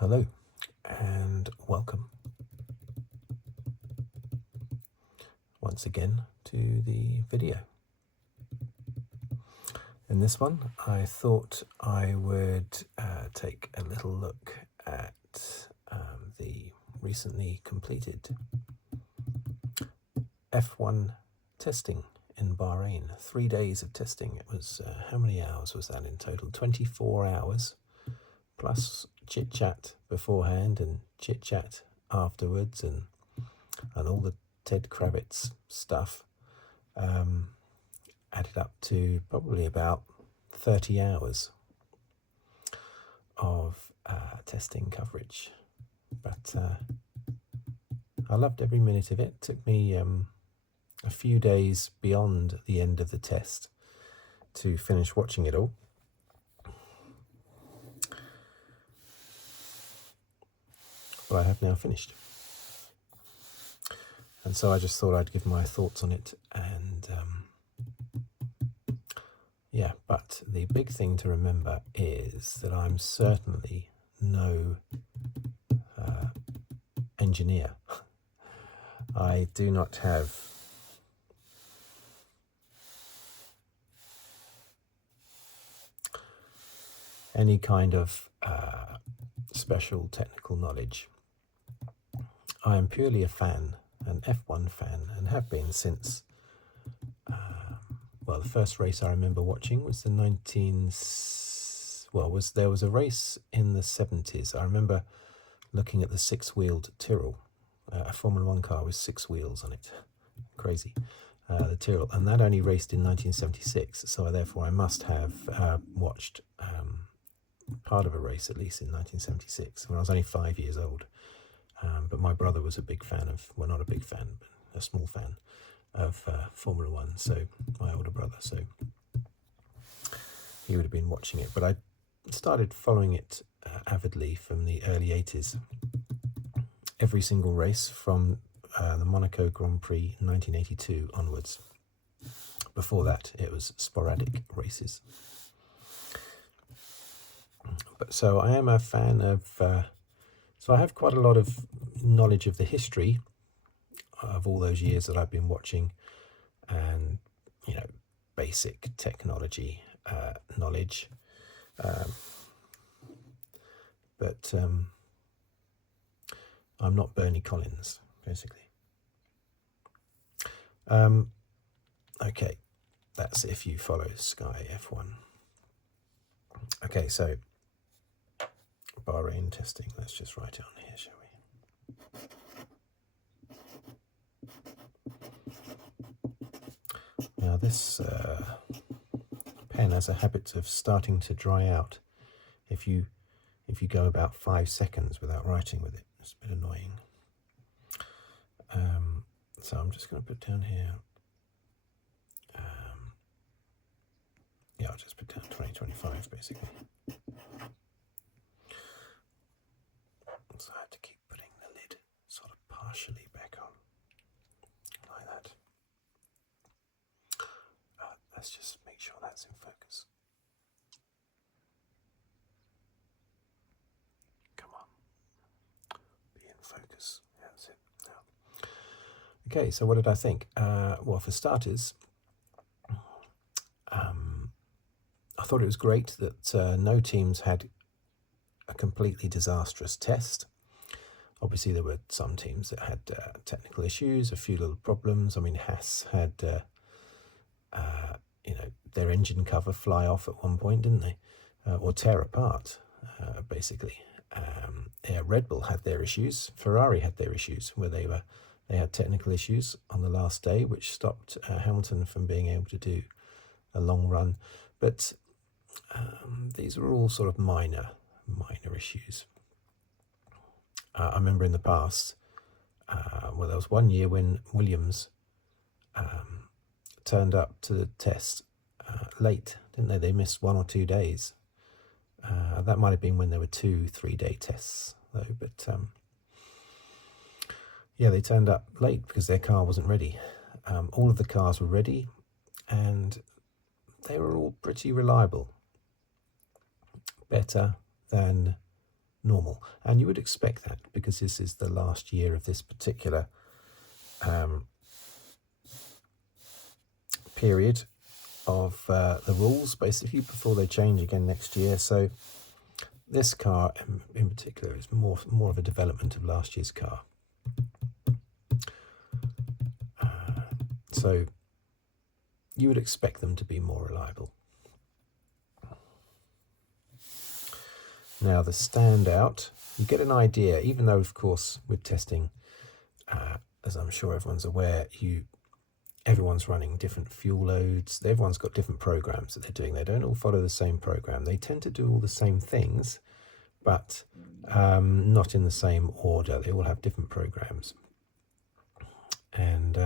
Hello and welcome once again to the video. In this one I thought I would take a little look at the recently completed F1 testing in Bahrain. 3 days of testing. It was, how many hours was that in total? 24 hours. Plus chit-chat beforehand and chit-chat afterwards and all the Ted Kravitz stuff, added up to probably about 30 hours of testing coverage. But I loved every minute of it. It took me a few days beyond the end of the test to finish watching it all. But I have now finished. And so I just thought I'd give my thoughts on it. And yeah, but the big thing to remember is that I'm certainly no engineer. I do not have any kind of special technical knowledge. I am purely a fan, an F1 fan, and have been since, well, the first race I remember watching was there was a race in the 70s. I remember looking at the six-wheeled Tyrrell, a Formula 1 car with 6 wheels on it. Crazy. The Tyrrell, and that only raced in 1976, so therefore I must have watched part of a race at least in 1976 when I was only 5 years old. But my brother was a big fan of, well, not a big fan, but a small fan of Formula 1, so my older brother, so he would have been watching it. But I started following it avidly from the early 80s. Every single race from the Monaco Grand Prix 1982 onwards. Before that, it was sporadic races. But so I am a fan of, so I have quite a lot of knowledge of the history of all those years that I've been watching, and, you know, basic technology knowledge. But I'm not Bernie Collins, basically. Okay, that's if you follow Sky F1. Okay, so Bahrain testing. Let's just write it on here, shall we? Now this pen has a habit of starting to dry out if you go about 5 seconds without writing with it. It's a bit annoying. So I'm just going to put down here. Yeah, I'll just put down 2025 basically. So I have to keep putting the lid sort of partially back on, like that. Let's just make sure that's in focus. Come on, be in focus. That's it. Now. Okay, so what did I think? Well, for starters, I thought it was great that no teams had a completely disastrous test. Obviously, there were some teams that had technical issues, a few little problems. I mean, Haas had, their engine cover fly off at one point, didn't they? Or tear apart, basically. Yeah, Red Bull had their issues. Ferrari had their issues, where they had technical issues on the last day, which stopped Hamilton from being able to do a long run. But these were all sort of minor issues. I remember in the past, well, there was one year when Williams turned up to the test late, didn't they? They missed 1 or 2 days. That might have been when there were 2 3-day tests, though. But yeah, they turned up late because their car wasn't ready. All of the cars were ready, and they were all pretty reliable. Better than normal. And you would expect that because this is the last year of this particular period of the rules, basically, before they change again next year. So this car in particular is more of a development of last year's car. So you would expect them to be more reliable. Now the standout, you get an idea, even though of course with testing, as I'm sure everyone's aware, everyone's running different fuel loads, everyone's got different programs that they're doing. They don't all follow the same program. They tend to do all the same things, but not in the same order. They all have different programs. And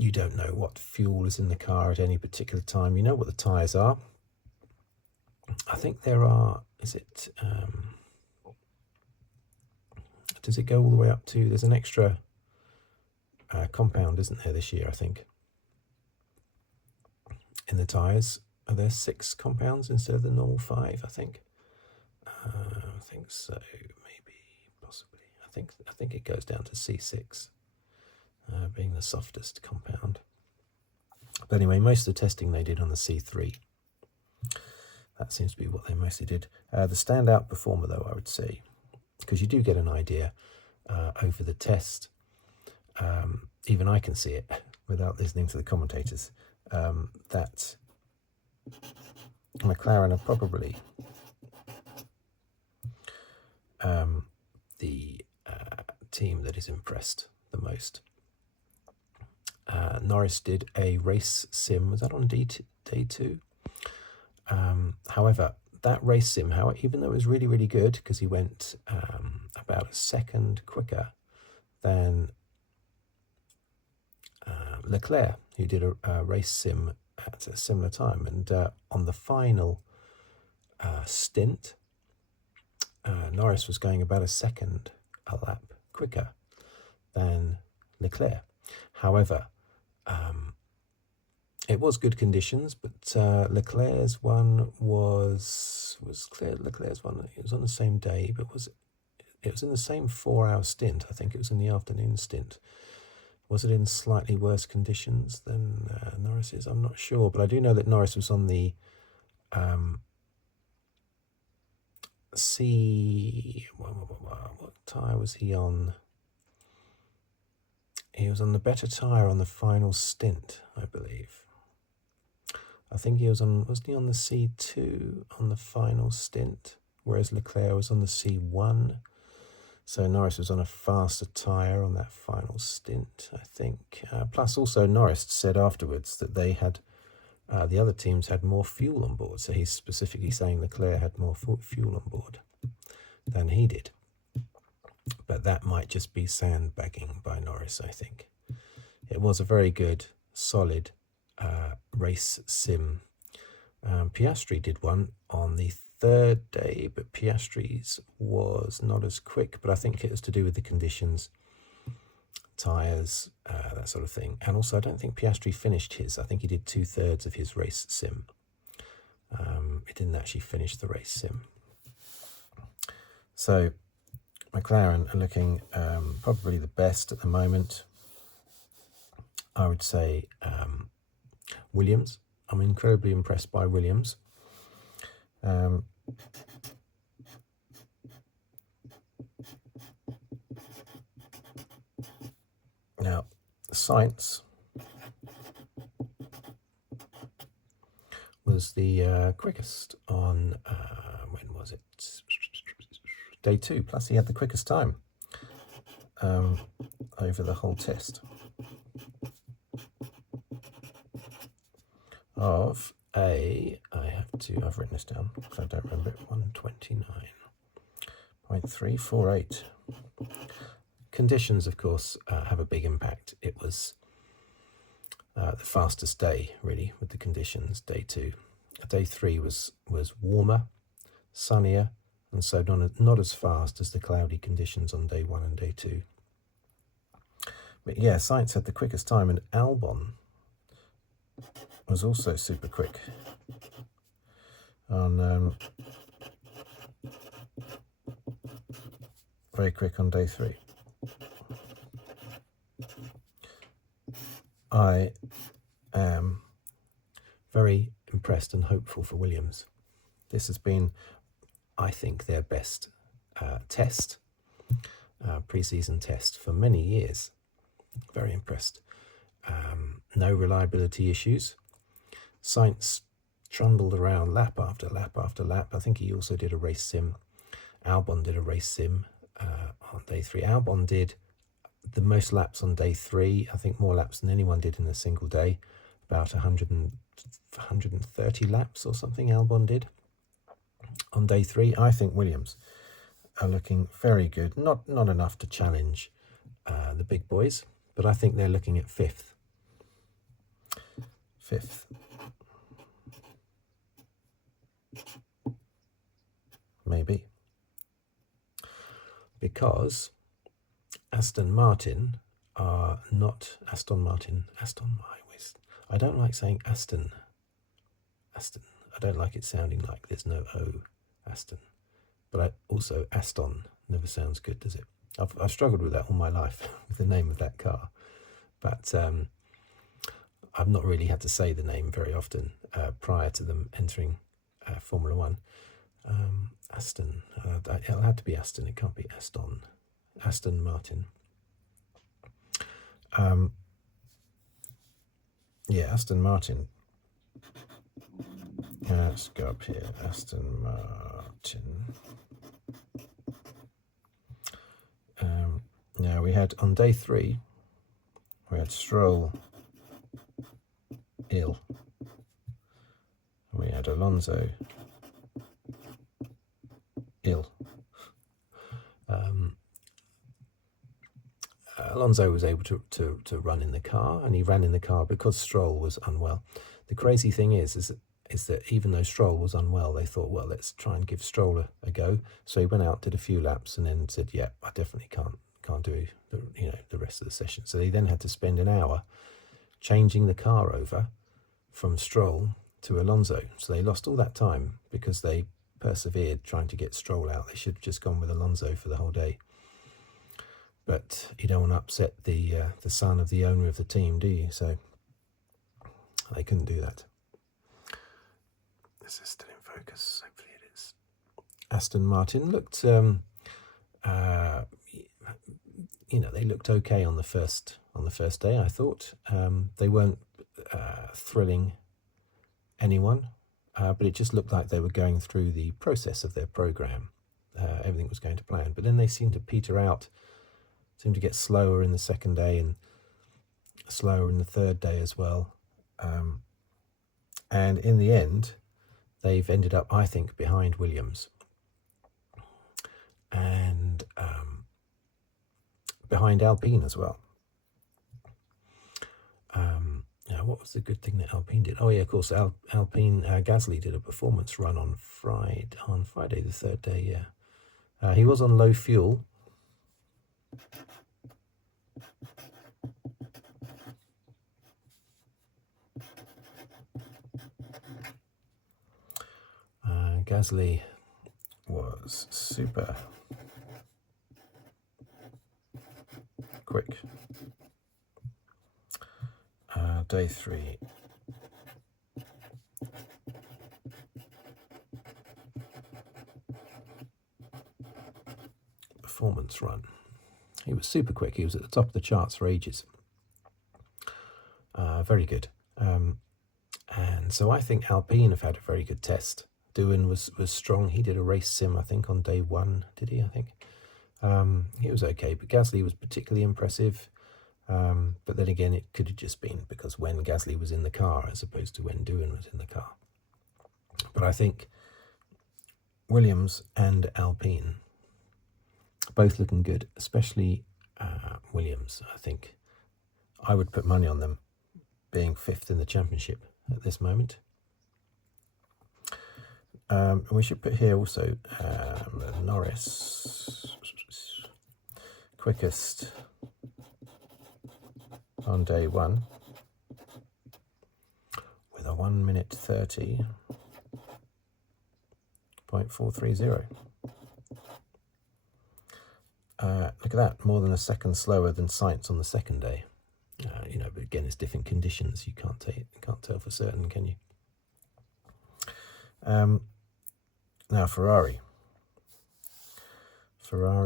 you don't know what fuel is in the car at any particular time. You know what the tyres are. I think there are, does it go all the way up to, there's an extra compound, isn't there, this year, I think, in the tyres. Are there 6 compounds instead of the normal 5, I think? I think so, maybe, possibly. I think it goes down to C6. Being the softest compound. But anyway, most of the testing they did on the C3. That seems to be what they mostly did. The standout performer, though, I would say, because you do get an idea over the test, even I can see it without listening to the commentators, that McLaren are probably the team that is impressed the most. Norris did a race sim, was that on day 2? However, that race sim, even though it was really, really good, because he went about a second quicker than Leclerc, who did a race sim at a similar time. And on the final stint, Norris was going about a second a lap quicker than Leclerc. However, it was good conditions, but Leclerc's one was Leclerc's one. It was on the same day, but it was in the same 4-hour stint. I think it was in the afternoon stint. Was it in slightly worse conditions than Norris's? I'm not sure, but I do know that Norris was on the what tyre was he on? He was on the better tyre on the final stint, I believe. I think he was on, wasn't he on the C2 on the final stint, whereas Leclerc was on the C1. So Norris was on a faster tyre on that final stint, I think. Plus also Norris said afterwards that they had, the other teams had more fuel on board. So he's specifically saying Leclerc had more fuel on board than he did. But that might just be sandbagging by Norris, I think. It was a very good, solid race sim. Piastri did one on the 3rd day, but Piastri's was not as quick, but I think it was to do with the conditions, tyres, that sort of thing. And also, I don't think Piastri finished his. I think he did 2/3 of his race sim. He didn't actually finish the race sim. So McLaren are looking probably the best at the moment. I would say Williams. I'm incredibly impressed by Williams. Now, Sainz was the quickest on, when was it? Day 2, plus he had the quickest time over the whole test of I've written this down because I don't remember it, 129.348. Conditions, of course, have a big impact. It was the fastest day, really, with the conditions, day 2. Day 3 was warmer, sunnier, and so not as fast as the cloudy conditions on day 1 and day 2. But yeah, Sainz had the quickest time, and Albon was also super quick. on very quick on day 3. I am very impressed and hopeful for Williams. This has been, I think, their best pre-season test for many years. Very impressed. No reliability issues. Sainz trundled around lap after lap after lap. I think he also did a race sim. Albon did a race sim on day 3. Albon did the most laps on day 3. I think more laps than anyone did in a single day. About 130 laps or something Albon did on day 3. I think Williams are looking very good. Not enough to challenge the big boys, but I think they're looking at 5th. Maybe. Because Aston Martin are not I don't like saying Aston. I don't like it sounding like there's no O, Aston. But also Aston never sounds good, does it? I've struggled with that all my life, with the name of that car. But I've not really had to say the name very often prior to them entering Formula 1. Aston, it'll have to be Aston, it can't be Aston. Aston Martin. Yeah, Aston Martin. Let's go up here. Aston Martin. Now we had on day 3, we had Stroll ill. We had Alonso ill. Alonso was able to run in the car, and he ran in the car because Stroll was unwell. The crazy thing is that even though Stroll was unwell, they thought, well, let's try and give Stroll a go. So he went out, did a few laps, and then said, yeah, I definitely can't do the rest of the session. So they then had to spend an hour changing the car over from Stroll to Alonso. So they lost all that time because they persevered trying to get Stroll out. They should have just gone with Alonso for the whole day. But you don't want to upset the son of the owner of the team, do you? So they couldn't do that. Is this still in focus? Hopefully it is. Aston Martin looked, they looked okay on the first day. I thought they weren't thrilling anyone, but it just looked like they were going through the process of their program. Everything was going to plan, but then they seemed to peter out. Seemed to get slower in the second day and slower in the third day as well. And in the end, they've ended up, I think, behind Williams and behind Alpine as well. Now, what was the good thing that Alpine did? Oh yeah, of course, Alpine Gasly did a performance run on Friday, the third day. Yeah, he was on low fuel. Gasly was super quick. Day 3. Performance run. He was super quick. He was at the top of the charts for ages. Very good. And so I think Alpine have had a very good test. Doohan was strong. He did a race sim, I think, on day 1. Did he? I think. He was okay, but Gasly was particularly impressive. But then again, it could have just been because when Gasly was in the car as opposed to when Doohan was in the car. But I think Williams and Alpine both looking good, especially Williams. I think I would put money on them being 5th in the championship at this moment. We should put here also Norris, quickest on day 1 with a 1:30. 0.430. Look at that, more than a second slower than Sainz on the second day. But again, it's different conditions. You can't tell for certain, can you? Now Ferrari. Yeah,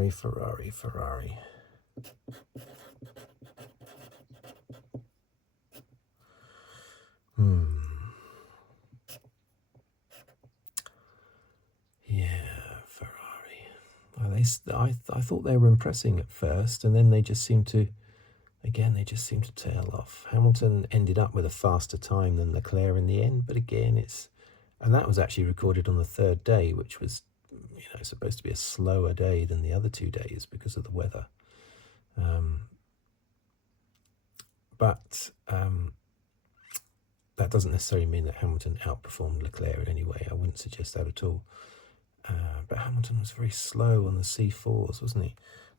Ferrari. Well, I thought they were impressing at first, and then they just seemed to tail off. Hamilton ended up with a faster time than Leclerc in the end, but again, and that was actually recorded on the third day, which was, supposed to be a slower day than the other 2 days because of the weather. But that doesn't necessarily mean that Hamilton outperformed Leclerc in any way. I wouldn't suggest that at all. But Hamilton was very slow on the C4s, wasn't he?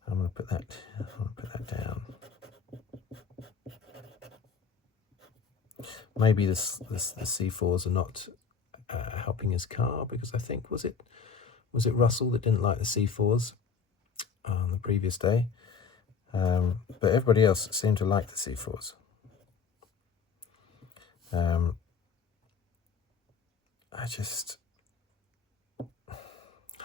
I'm going to put that down. Maybe the C4s are not helping his car, because I think was it Russell that didn't like the C4s on the previous day, but everybody else seemed to like the C4s.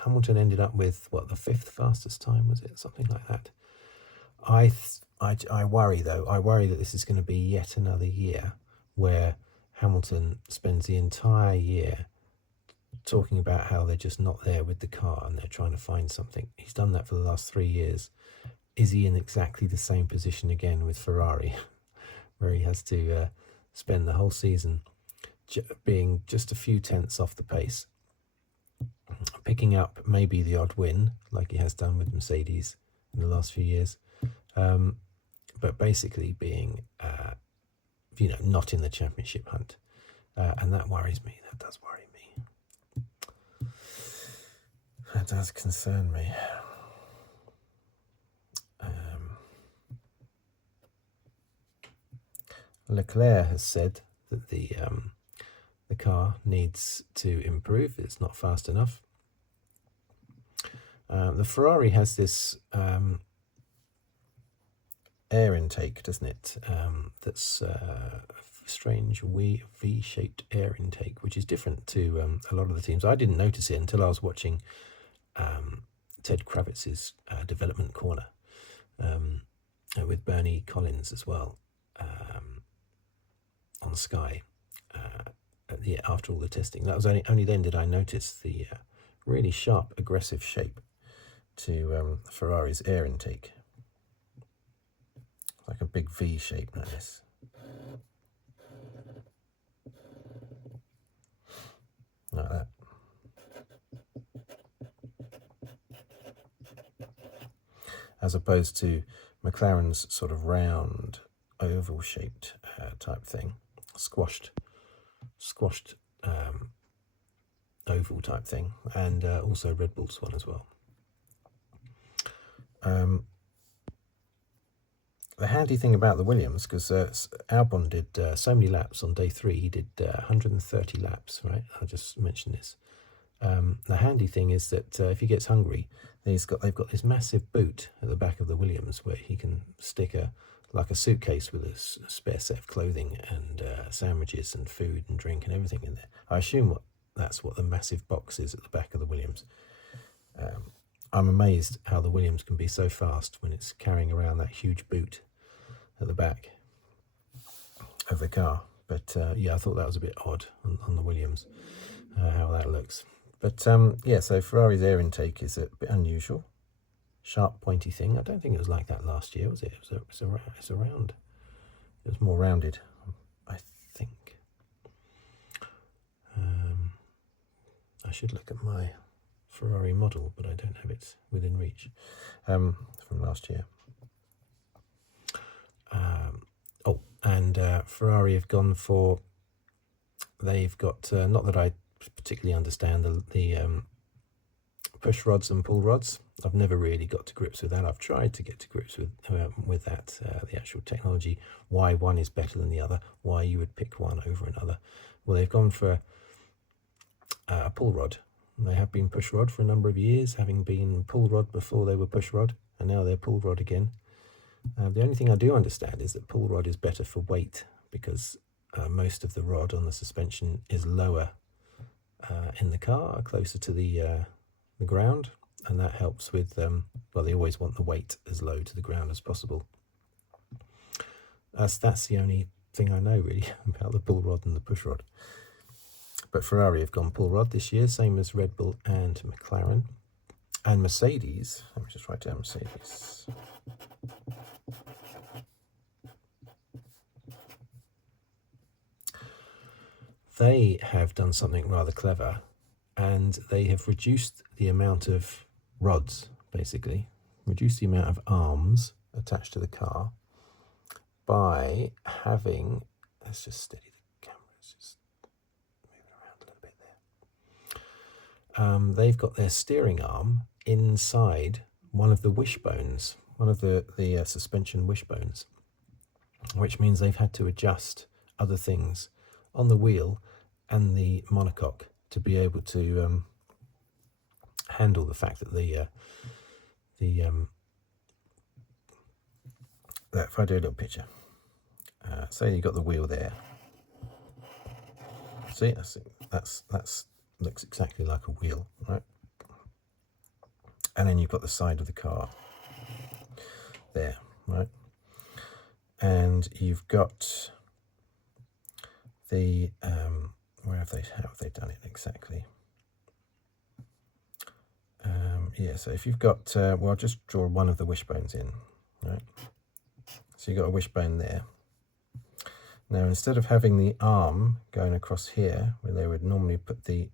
Hamilton ended up with the 5th fastest time, was it? Something like that. I worry though. I worry that this is going to be yet another year where Hamilton spends the entire year talking about how they're just not there with the car and they're trying to find something. He's done that for the last 3 years. Is he in exactly the same position again with Ferrari, where he has to spend the whole season being just a few tenths off the pace, picking up maybe the odd win like he has done with Mercedes in the last few years, but basically being not in the championship hunt, and that worries me. That does worry me. That does concern me. Leclerc has said that the car needs to improve. It's not fast enough. The Ferrari has this air intake, doesn't it? That's a strange V-shaped air intake, which is different to a lot of the teams. I didn't notice it until I was watching Ted Kravitz's development corner with Bernie Collins as well on Sky after all the testing. That was only then did I notice the really sharp, aggressive shape to Ferrari's air intake. Like a big V shape, notice. Like that. As opposed to McLaren's sort of round, oval shaped type thing, squashed oval type thing, and also Red Bull's one as well. The handy thing about the Williams, because Albon did so many laps on day 3, he did 130 laps, right? I'll just mention this. The handy thing is that if he gets hungry, they've got this massive boot at the back of the Williams where he can stick a suitcase with a spare set of clothing and sandwiches and food and drink and everything in there. I assume that's what the massive box is at the back of the Williams. I'm amazed how the Williams can be so fast when it's carrying around that huge boot at the back of the car. But I thought that was a bit odd on the Williams, how that looks. But so Ferrari's air intake is a bit unusual. Sharp, pointy thing. I don't think it was like that last year, was it? It was more rounded, I think. I should look at my Ferrari model, but I don't have it within reach from last year. And Ferrari have gone for, they've got, not that I particularly understand the push rods and pull rods. I've never really got to grips with that. I've tried to get to grips with that, the actual technology, why one is better than the other, why you would pick one over another. Well, they've gone for a pull rod, They have been push rod for a number of years, having been pull rod before they were push rod, and now they're pull rod again. The only thing I do understand is that pull rod is better for weight, because most of the rod on the suspension is lower in the car, closer to the ground, and that helps with, well, they always want the weight as low to the ground as possible. That's the only thing I know really about the pull rod and the push rod. But Ferrari have gone pull rod this year, same as Red Bull and McLaren. And Mercedes, let me just write down Mercedes. They have done something rather clever, and they have reduced the amount of rods, basically, reduced the amount of arms attached to the car by having, let's just steady the camera, it's just moving around a little bit there. They've got their steering arm inside one of the wishbones, one of the suspension wishbones, which means they've had to adjust other things on the wheel and the monocoque to be able to handle the fact that that if I do a little picture, say you've got the wheel there. See, that's looks exactly like a wheel, right? And then you've got the side of the car there, right? And you've got the how have they done it exactly? Yeah, so if you've got well, I'll just draw one of the wishbones in, right? So you've got a wishbone there. Now, instead of having the arm going across here, where they would normally put the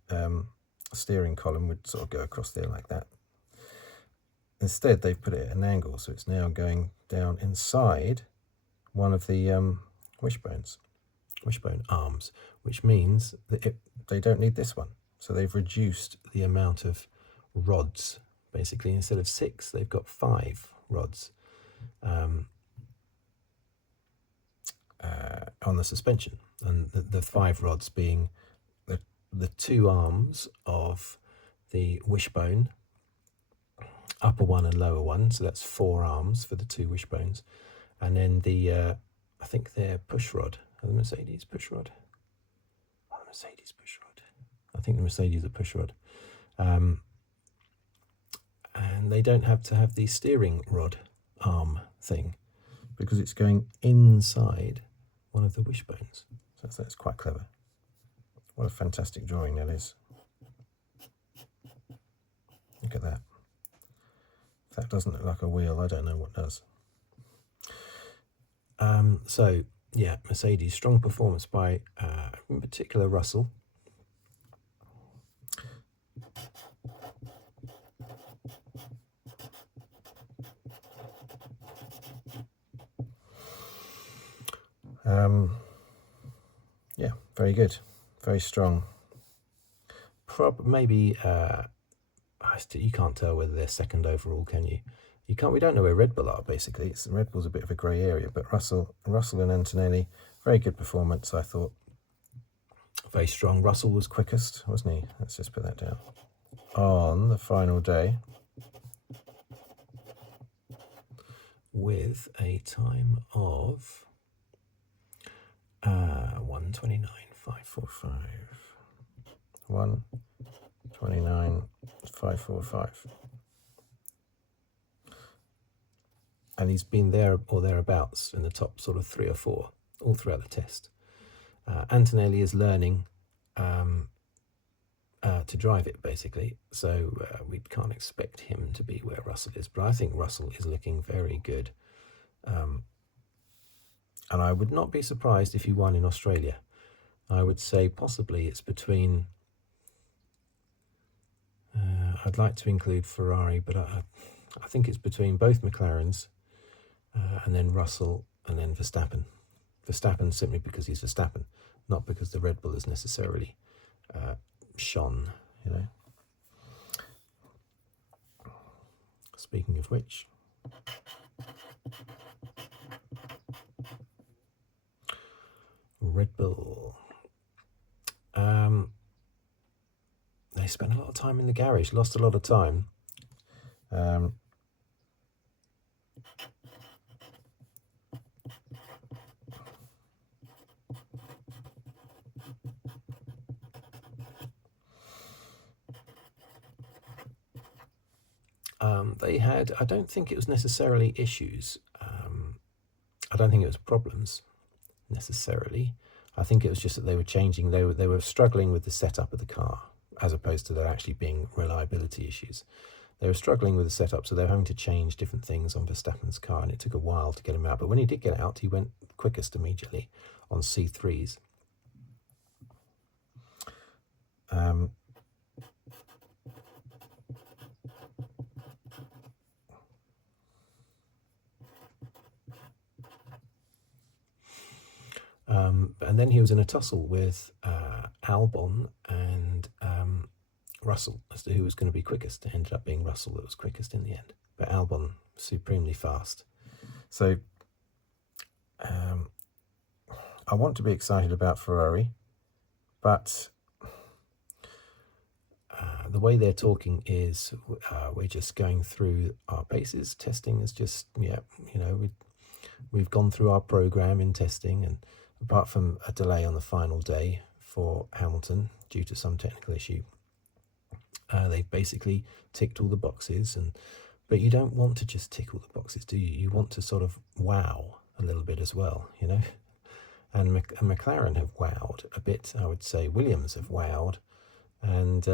steering column would sort of go across there like that, instead they've put it at an angle, so it's now going down inside one of the wishbone arms, which means that they don't need this one. So they've reduced the amount of rods, basically. Instead of 6, they've got 5 rods on the suspension, and the 5 rods being the 2 arms of the wishbone, upper one and lower one, so that's 4 arms for the 2 wishbones, and then the I think they're push rod. Are the Mercedes push rod? Oh, the Mercedes push rod. I think the Mercedes are push rod. And they don't have to have the steering rod arm thing because it's going inside one of the wishbones. So that's quite clever. What a fantastic drawing that is. Look at that. If that doesn't look like a wheel, I don't know what does. So, yeah, Mercedes, strong performance by, in particular, Russell. Yeah, very good, very strong. Maybe you can't tell whether they're second overall, can you? You can't. We don't know where Red Bull are. Basically, Red Bull's a bit of a grey area. But Russell and Antonelli, very good performance, I thought. Very strong. Russell was quickest, wasn't he? Let's just put that down. On the final day, with a time of 1:29.545. 1:29.545. And he's been there or thereabouts in the top sort of 3 or 4 all throughout the test. Antonelli is learning to drive it, basically, so we can't expect him to be where Russell is, but I think Russell is looking very good. And I would not be surprised if he won in Australia. I would say possibly it's between, I'd like to include Ferrari, but I think it's between both McLarens, and then Russell, and then Verstappen. Verstappen simply because he's Verstappen, not because the Red Bull is necessarily shone, you know. Speaking of which, Red Bull. they spent a lot of time in the garage, lost a lot of time. They had, I don't think it was necessarily issues. I don't think it was problems necessarily. I think it was just that they were changing. They were struggling with the setup of the car, as opposed to there actually being reliability issues. They were struggling with the setup, so they were having to change different things on Verstappen's car, and it took a while to get him out. But when he did get out, he went quickest immediately on C3s. And then he was in a tussle with Albon and Russell as to who was going to be quickest. It ended up being Russell that was quickest in the end, but Albon supremely fast. So I want to be excited about Ferrari, but the way they're talking is we're just going through our paces. Testing is just, we've gone through our program in testing, and apart from a delay on the final day for Hamilton due to some technical issue, they've basically ticked all the boxes. But you don't want to just tick all the boxes, do you? You want to sort of wow a little bit as well, And McLaren have wowed a bit, I would say. Williams have wowed, and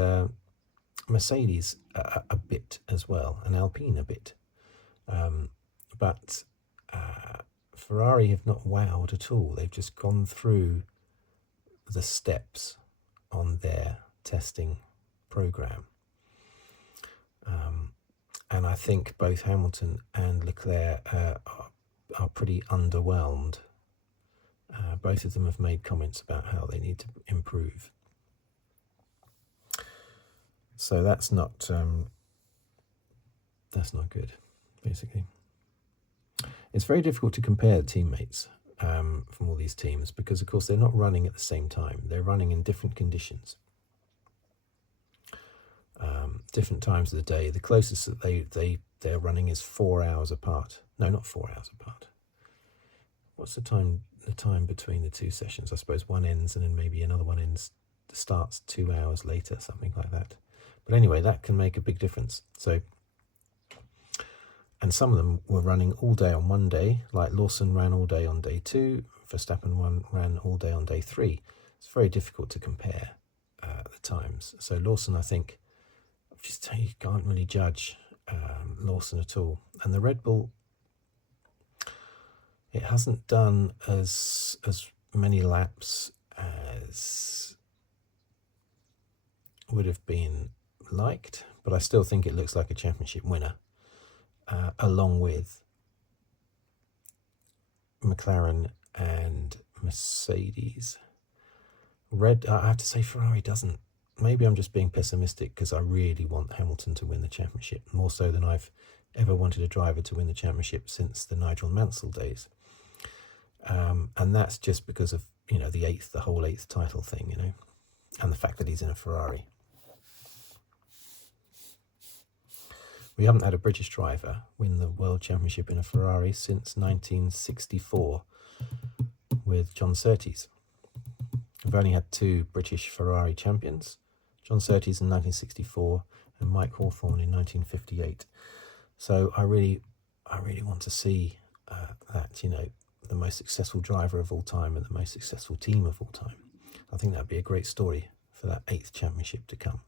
Mercedes a bit as well, and Alpine a bit. But Ferrari have not wowed at all. They've just gone through the steps on their testing program. And I think both Hamilton and Leclerc are pretty underwhelmed. Both of them have made comments about how they need to improve. So that's not good, basically. It's very difficult to compare teammates from all these teams because, of course, they're not running at the same time. They're running in different conditions, different times of the day. The closest that they're running is 4 hours apart. No, not 4 hours apart. What's the time between the two sessions? I suppose one ends and then maybe another one starts 2 hours later, something like that. But anyway, that can make a big difference. So, and some of them were running all day on one day, like Lawson ran all day on day 2, Verstappen ran all day on day 3. It's very difficult to compare the times. So Lawson, I think, you can't really judge Lawson at all. And the Red Bull, it hasn't done as many laps as would have been liked, but I still think it looks like a championship winner, along with McLaren and Mercedes. I have to say Ferrari doesn't. Maybe I'm just being pessimistic because I really want Hamilton to win the championship, more so than I've ever wanted a driver to win the championship since the Nigel Mansell days. And that's just because of, the whole eighth title thing, and the fact that he's in a Ferrari. We haven't had a British driver win the World Championship in a Ferrari since 1964 with John Surtees. We've only had 2 British Ferrari champions, John Surtees in 1964 and Mike Hawthorn in 1958. So I really want to see that, the most successful driver of all time and the most successful team of all time. I think that'd be a great story for that 8th championship to come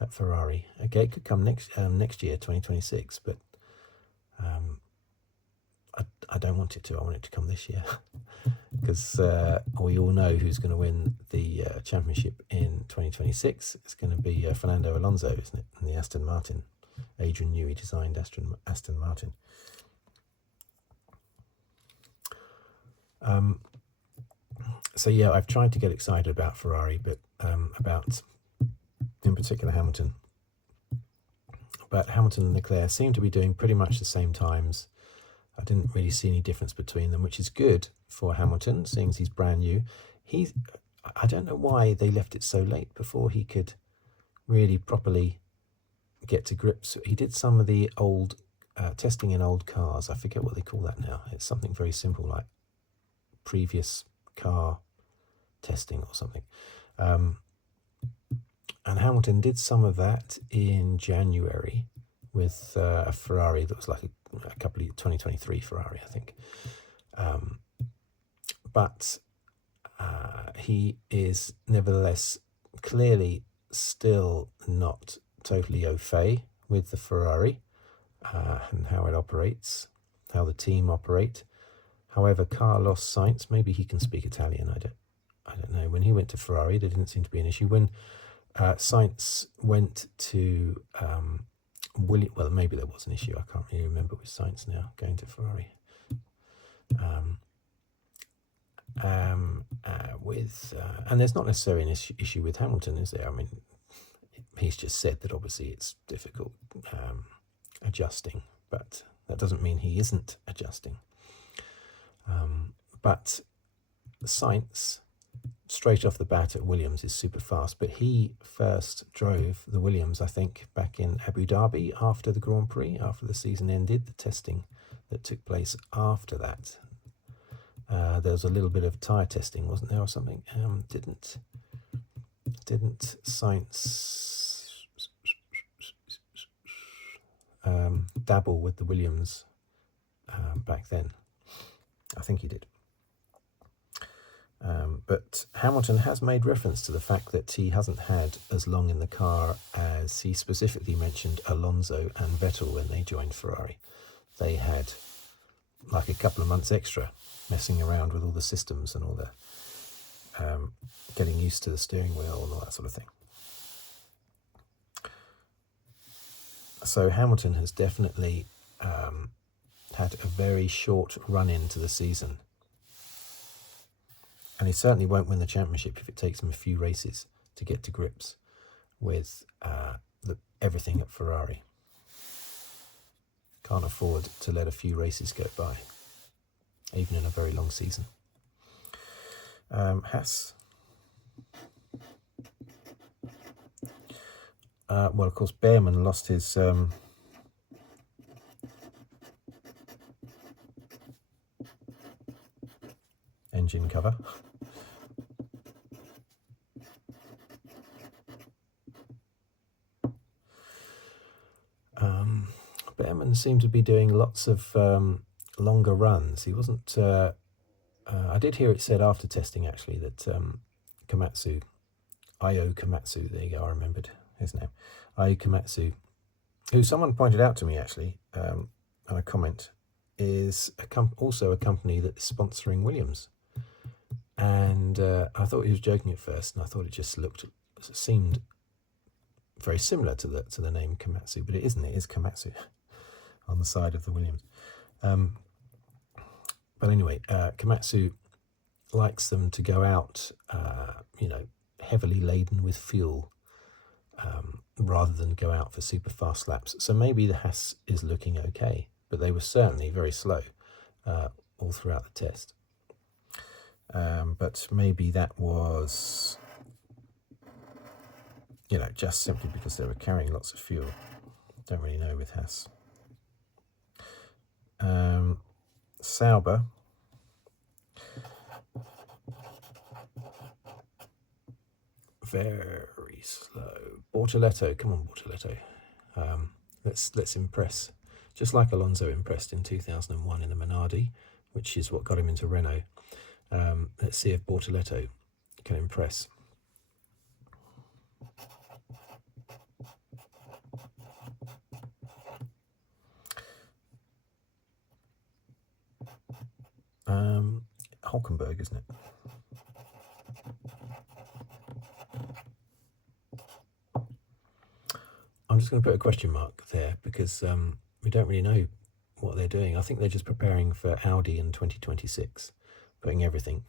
at Ferrari. Okay, it could come next year, 2026, but I don't want it to. I want it to come this year because we all know who's going to win the championship in 2026. It's going to be Fernando Alonso, isn't it? And the Aston Martin. Adrian Newey designed Aston Martin. So yeah, I've tried to get excited about Ferrari, but about, in particular, Hamilton. But Hamilton and Leclerc seem to be doing pretty much the same times. I didn't really see any difference between them, which is good for Hamilton, seeing as he's brand new. I don't know why they left it so late before he could really properly get to grips. He did some of the old testing in old cars. I forget what they call that now. It's something very simple like previous car testing or something. And Hamilton did some of that in January with a Ferrari that was like a couple of 2023 Ferrari, I think. But he is nevertheless clearly still not totally au fait with the Ferrari and how it operates, how the team operate. However, Carlos Sainz, maybe he can speak Italian, I don't know. When he went to Ferrari, there didn't seem to be an issue. When Sainz went to well, maybe there was an issue. I can't really remember with Sainz now going to Ferrari. And there's not necessarily an issue with Hamilton, is there? I mean, he's just said that obviously it's difficult adjusting, but that doesn't mean he isn't adjusting. But Sainz, straight off the bat at Williams, is super fast, but he first drove the Williams, I think, back in Abu Dhabi after the Grand Prix, after the season ended, the testing that took place after that. There was a little bit of tyre testing, wasn't there, or something? Didn't Sainz dabble with the Williams back then? I think he did. But Hamilton has made reference to the fact that he hasn't had as long in the car as he specifically mentioned Alonso and Vettel when they joined Ferrari. They had like a couple of months extra messing around with all the systems and all the getting used to the steering wheel and all that sort of thing. So Hamilton has definitely had a very short run into the season. And he certainly won't win the championship if it takes him a few races to get to grips with everything at Ferrari. Can't afford to let a few races go by, even in a very long season. Haas. Well, of course, Bearman lost his engine cover. Bearman seemed to be doing lots of longer runs. He wasn't... I did hear it said after testing, actually, that Komatsu, Io Komatsu, there you go, I remembered his name, Io Komatsu, who someone pointed out to me, actually, on a comment, is also a company that's sponsoring Williams. And I thought he was joking at first, and I thought it seemed very similar to the name Komatsu, but it isn't. It is Komatsu on the side of the Williams. But anyway, Komatsu likes them to go out, heavily laden with fuel, rather than go out for super fast laps. So maybe the Haas is looking okay, but they were certainly very slow all throughout the test. But maybe that was, just simply because they were carrying lots of fuel. Don't really know with Haas. Sauber. Very slow. Bortoleto, come on, Bortoleto. Let's impress. Just like Alonso impressed in 2001 in the Minardi, which is what got him into Renault. Let's see if Bortoleto can impress. Hulkenberg, isn't it? I'm just going to put a question mark there because we don't really know what they're doing. I think they're just preparing for Audi in 2026, putting everything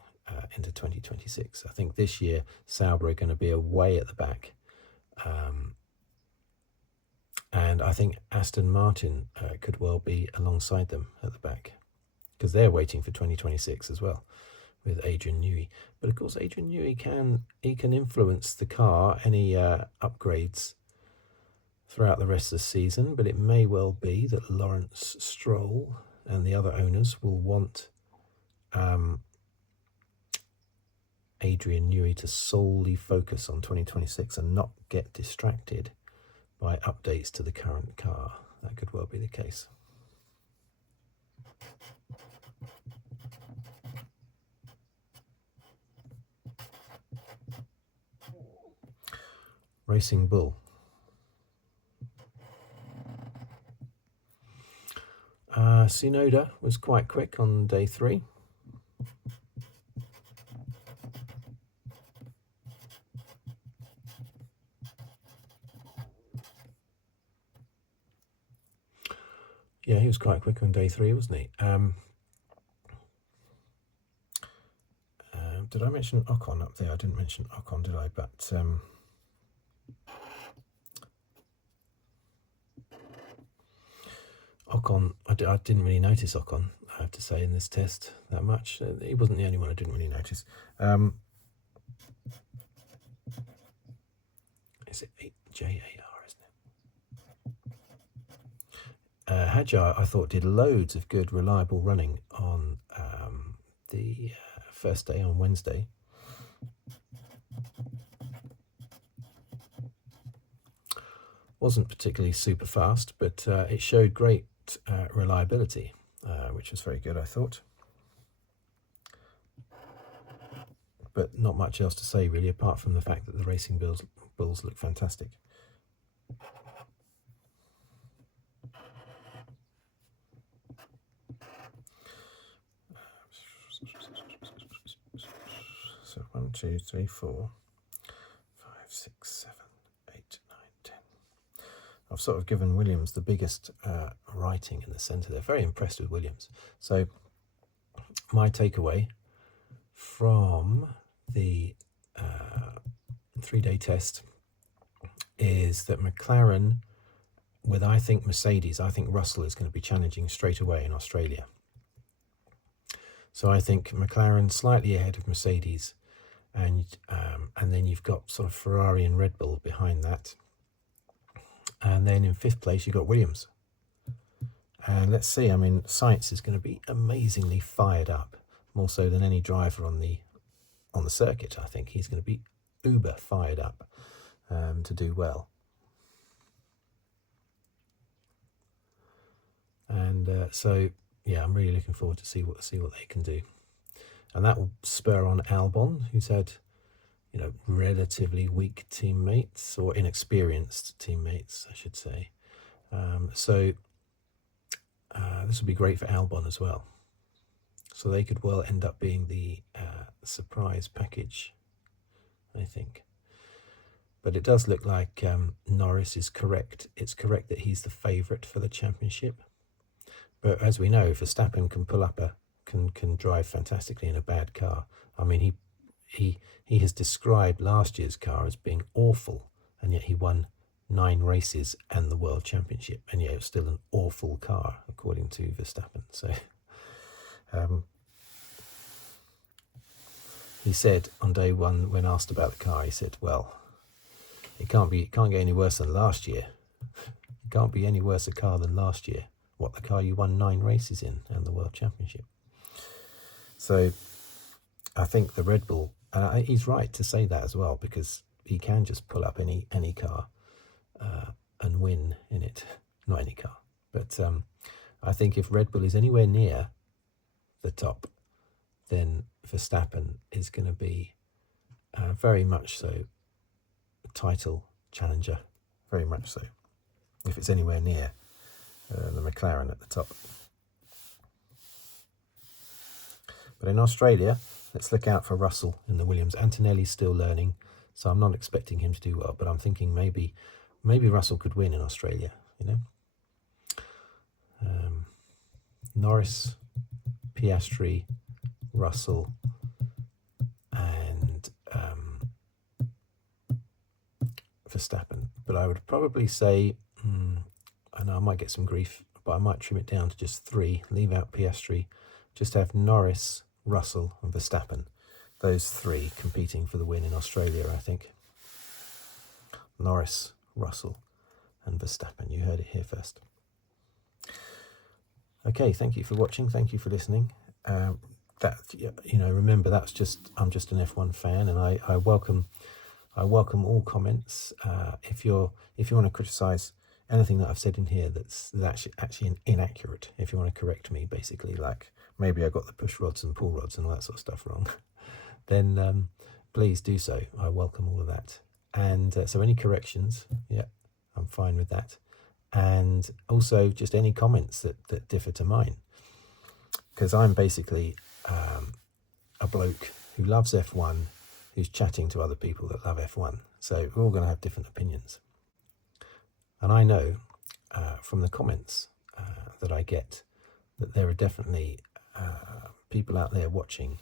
into 2026. I think this year Sauber are going to be away at the back. And I think Aston Martin could well be alongside them at the back because they're waiting for 2026 as well. with Adrian Newey. But of course, Adrian Newey can influence the car, any upgrades throughout the rest of the season. But it may well be that Lawrence Stroll and the other owners will want Adrian Newey to solely focus on 2026 and not get distracted by updates to the current car. That could well be the case. Racing Bull. Tsunoda was quite quick on day 3. Yeah, he was quite quick on day 3, wasn't he? Did I mention Ocon up there? I didn't mention Ocon, did I? But Ocon, I didn't really notice Ocon, I have to say, in this test that much. He wasn't the only one I didn't really notice. Is it JAR, isn't it? Hadjar, I thought, did loads of good, reliable running on the first day on Wednesday. Wasn't particularly super fast, but it showed great reliability, which was very good, I thought. But not much else to say, really, apart from the fact that the Racing Bulls look fantastic. So 1, 2, 3, 4, 5, 6, 7, 8, 9, 10. I've sort of given Williams the biggest writing in the centre. They're very impressed with Williams. So my takeaway from the 3-day test is that McLaren, with I think Mercedes, I think Russell is going to be challenging straight away in Australia. So I think McLaren slightly ahead of Mercedes, and then you've got sort of Ferrari and Red Bull behind that. And then in 5th place, you've got Williams. And let's see, I mean, Sainz is going to be amazingly fired up, more so than any driver on the circuit. I think he's going to be uber fired up to do well. And so, yeah, I'm really looking forward to see what they can do. And that will spur on Albon, who's had, relatively weak teammates, or inexperienced teammates, I should say. So this will be great for Albon as well. So they could well end up being the surprise package, I think. But it does look like Norris is correct. It's correct that he's the favourite for the championship. But as we know, Verstappen can pull up can drive fantastically in a bad car. I mean, he has described last year's car as being awful, and yet he won 9 races and the World Championship, and yet it was still an awful car, according to Verstappen. So he said on day 1, when asked about the car, he said, well, it can't get any worse than last year. It can't be any worse a car than last year. What, the car you won 9 races in and the World Championship? So I think the Red Bull, and he's right to say that as well, because he can just pull up any car and win in it. Not any car, but I think if Red Bull is anywhere near the top, then Verstappen is going to be very much so a title challenger, very much so, if it's anywhere near the McLaren at the top. But in Australia, let's look out for Russell in the Williams. Antonelli's still learning, so I'm not expecting him to do well, but I'm thinking maybe Russell could win in Australia, Norris, Piastri, Russell, and Verstappen. But I would probably say, I know I might get some grief, but I might trim it down to just 3, leave out Piastri, just have Norris, Russell and Verstappen. Those three competing for the win in Australia, I think. Norris, Russell and Verstappen. You heard it here first. Okay, thank you for watching. Thank you for listening. Remember, I'm just an F1 fan, and I welcome all comments. If you want to criticise anything that I've said in here that's actually inaccurate, if you want to correct me, basically, like maybe I got the push rods and pull rods and all that sort of stuff wrong, then please do so. I welcome all of that. And so any corrections, yeah, I'm fine with that. And also just any comments that differ to mine, because I'm basically a bloke who loves F1, who's chatting to other people that love F1. So we're all going to have different opinions. And I know from the comments that I get that there are definitely people out there watching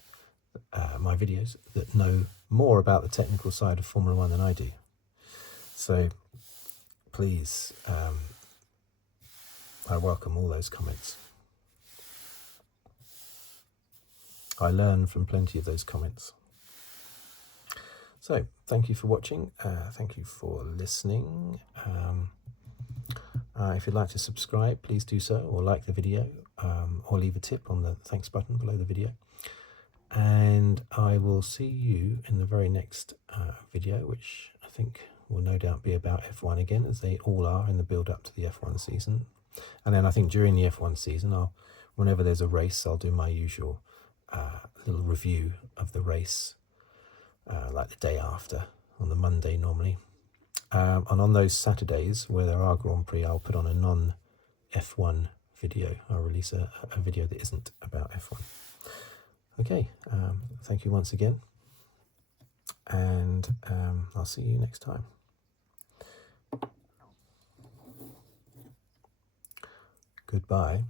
my videos that know more about the technical side of Formula One than I do. So please, I welcome all those comments. I learn from plenty of those comments. So thank you for watching. Thank you for listening. If you'd like to subscribe, please do so, or like the video, or leave a tip on the thanks button below the video. And I will see you in the very next video, which I think will no doubt be about F1 again, as they all are in the build-up to the F1 season. And then I think during the F1 season, whenever there's a race, I'll do my usual little review of the race, like the day after, on the Monday normally. And on those Saturdays where there are Grand Prix, I'll put on a non-F1 video. I'll release a video that isn't about F1. Okay, thank you once again, and I'll see you next time. Goodbye.